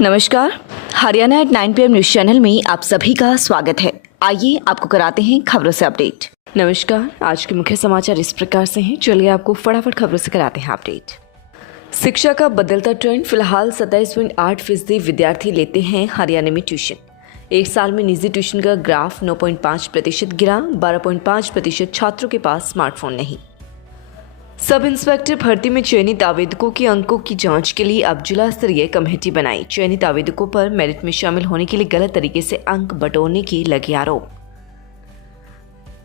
नमस्कार, Haryana at 9 PM news channel में आप सभी का स्वागत है। आइए आपको कराते हैं खबरों से अपडेट। नमस्कार, आज के मुख्य समाचार इस प्रकार से हैं। चलिए आपको फटाफट खबरों से कराते हैं अपडेट। शिक्षा का बदलता ट्रेंड। फिलहाल 27.8% विद्यार्थी लेते हैं हरियाणा में ट्यूशन। एक साल में निजी ट्यूशन का ग्राफ 9.5% गिरा। 12.5% छात्रों के पास स्मार्टफोन नहीं। सब इंस्पेक्टर भर्ती में चयनित आवेदकों के अंकों की जांच के लिए अब जिला स्तरीय कमेटी बनाई। चयनित आवेदकों पर मेरिट में शामिल होने के लिए गलत तरीके से अंक बटोरने की लगे आरोप।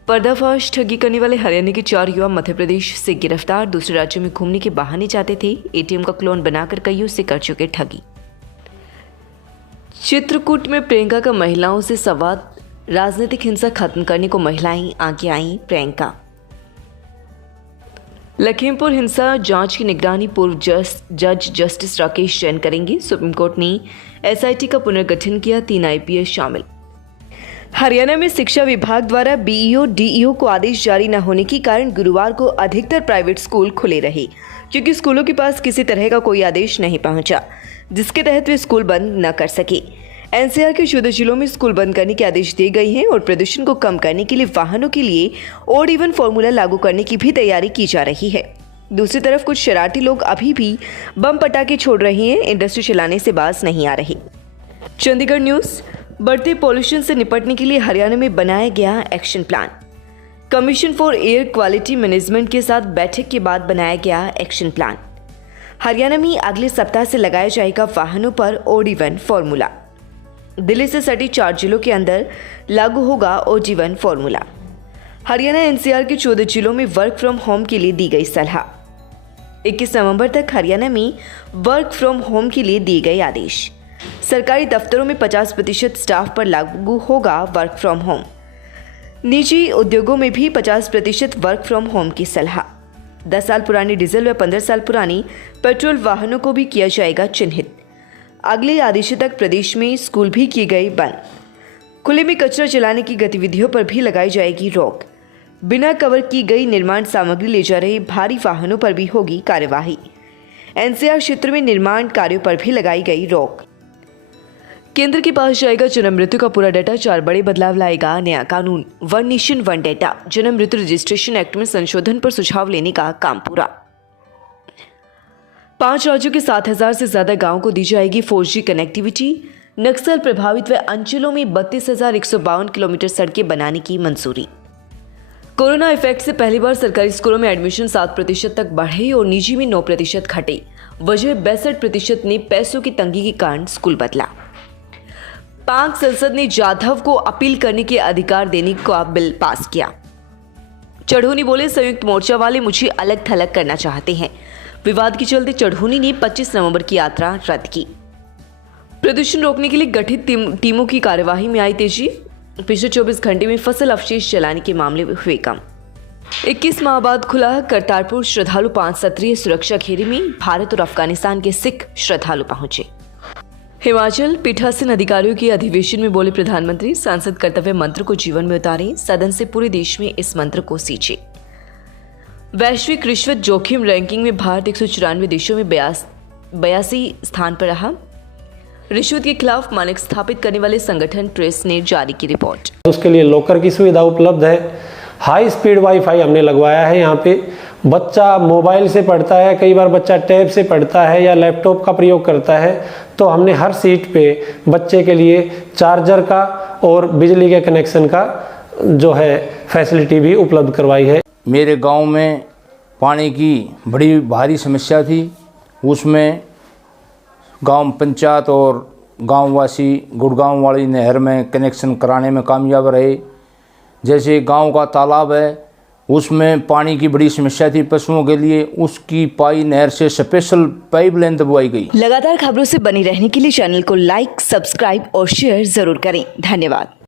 पर्दाफाश। ठगी करने वाले हरियाणा के 4 युवा मध्य प्रदेश से गिरफ्तार। दूसरे राज्यों में घूमने के बहाने जाते थे। एटीएम का क्लोन बनाकर कईयों से कर चुके ठगी। चित्रकूट में प्रियंका का महिलाओं से संवाद। राजनीतिक हिंसा खत्म करने को महिलाएं आगे आईं। प्रियंका। लखीमपुर हिंसा जांच की निगरानी पूर्व जज जस्टिस राकेश जैन करेंगे। सुप्रीम कोर्ट ने एसआईटी का पुनर्गठन किया। 3 आईपीएस शामिल। हरियाणा में शिक्षा विभाग द्वारा बीईओ डीईओ को आदेश जारी न होने के कारण गुरुवार को अधिकतर प्राइवेट स्कूल खुले रहे, क्योंकि स्कूलों के पास किसी तरह का कोई आदेश नहीं पहुंचा, जिसके तहत वे स्कूल बंद न कर सके। एनसीआर के 14 जिलों में स्कूल बंद करने के आदेश दिए गए हैं और प्रदूषण को कम करने के लिए वाहनों के लिए ऑड इवन फॉर्मूला लागू करने की भी तैयारी की जा रही है। दूसरी तरफ कुछ शरारती लोग अभी भी बम पटाखे छोड़ रहे हैं। इंडस्ट्री चलाने से बाज नहीं आ रही। चंडीगढ़ न्यूज। बढ़ते पॉल्यूशन से निपटने के लिए हरियाणा में बनाया गया action plan. Commission for air quality management के साथ बैठक के बाद बनाया गया एक्शन प्लान। हरियाणा में अगले सप्ताह से लगाया जाएगा वाहनों पर ऑड इवन फॉर्मूला। दिल्ली से सटी 4 जिलों के अंदर लागू होगा odd even formula. Haryana NCR के 14 जिलों में वर्क फ्रॉम होम के लिए दी गई सलाह। 21 नवंबर तक हरियाणा में वर्क फ्रॉम होम के लिए दिए गए आदेश। सरकारी दफ्तरों में 50% स्टाफ पर लागू होगा वर्क फ्रॉम होम। निजी उद्योगों में भी 50% वर्क फ्रॉम होम की सलाह। 10 साल पुरानी डीजल व 15 साल पुरानी पेट्रोल वाहनों को भी किया जाएगा चिन्हित। अगले आदेशों तक प्रदेश में स्कूल भी किए गए बंद। खुले में कचरा जलाने की गतिविधियों पर भी लगाई जाएगी रोक। बिना कवर की गई निर्माण सामग्री ले जा रहे भारी वाहनों पर भी होगी कार्यवाही। एनसीआर क्षेत्र में निर्माण कार्यों पर भी लगाई गई रोक। केंद्र के पास जाएगा जन्म मृत्यु का पूरा डाटा। 4 बड़े बदलाव लाएगा नया कानून। One nation one data. जन्म मृत्यु रजिस्ट्रेशन एक्ट में संशोधन पर सुझाव लेने का काम पूरा। 5 राज्यों के 7,000 से ज्यादा गांवों को दी जाएगी 4G कनेक्टिविटी। नक्सल प्रभावित व अंचलों में 32,152 किलोमीटर सड़कें बनाने की मंजूरी। कोरोना इफेक्ट से पहली बार सरकारी स्कूलों में एडमिशन 7% तक बढ़े और निजी में 9% घटे। वजह 62% ने पैसों की तंगी के कारण स्कूल बदला। पाक संसद ने जाधव को अपील करने के अधिकार देने का बिल पास किया। चढ़ूनी बोले, संयुक्त मोर्चा वाले मुझे अलग थलग करना चाहते हैं। विवाद के चलते चढ़ूनी ने 25 नवंबर की यात्रा रद्द की। प्रदूषण रोकने के लिए गठित टीमों की कार्यवाही में आई तेजी। पिछले 24 घंटे में फसल अवशेष जलाने के मामले हुए कम। 21 माह बाद खुला करतारपुर। श्रद्धालु 5 सत्रीय सुरक्षा घेरे में। भारत और अफगानिस्तान के सिख श्रद्धालु पहुंचे। हिमाचल। पीठासीन अधिकारियों के अधिवेशन में बोले प्रधानमंत्री, सांसद कर्तव्य मंत्र को जीवन में उतारें। सदन से पूरे देश में इस मंत्र को सींचे। वैश्विक रिश्वत जोखिम रैंकिंग में भारत 194 देशों में 82 स्थान पर रहा। रिश्वत के खिलाफ मानक स्थापित करने वाले संगठन ट्रेस ने जारी की रिपोर्ट। उसके लिए लॉकर की सुविधा उपलब्ध है। हाई स्पीड वाईफाई हमने लगवाया है। यहाँ पे बच्चा मोबाइल से पढ़ता है, कई बार बच्चा टैब से पढ़ता है या लैपटॉप का प्रयोग करता है, तो हमने हर सीट पे बच्चे के लिए चार्जर का और बिजली के कनेक्शन का जो है फैसिलिटी भी उपलब्ध करवाई है। मेरे गांव में पानी की बड़ी भारी समस्या थी। उसमें गांव पंचायत और गांववासी गुड़गांव वाली नहर में कनेक्शन कराने में कामयाब रहे। जैसे गांव का तालाब है, उसमें पानी की बड़ी समस्या थी पशुओं के लिए, उसकी पाई नहर से स्पेशल पाइपलाइन दबवाई गई। लगातार खबरों से बने रहने के लिए चैनल को लाइक, सब्सक्राइब और शेयर जरूर करें। धन्यवाद।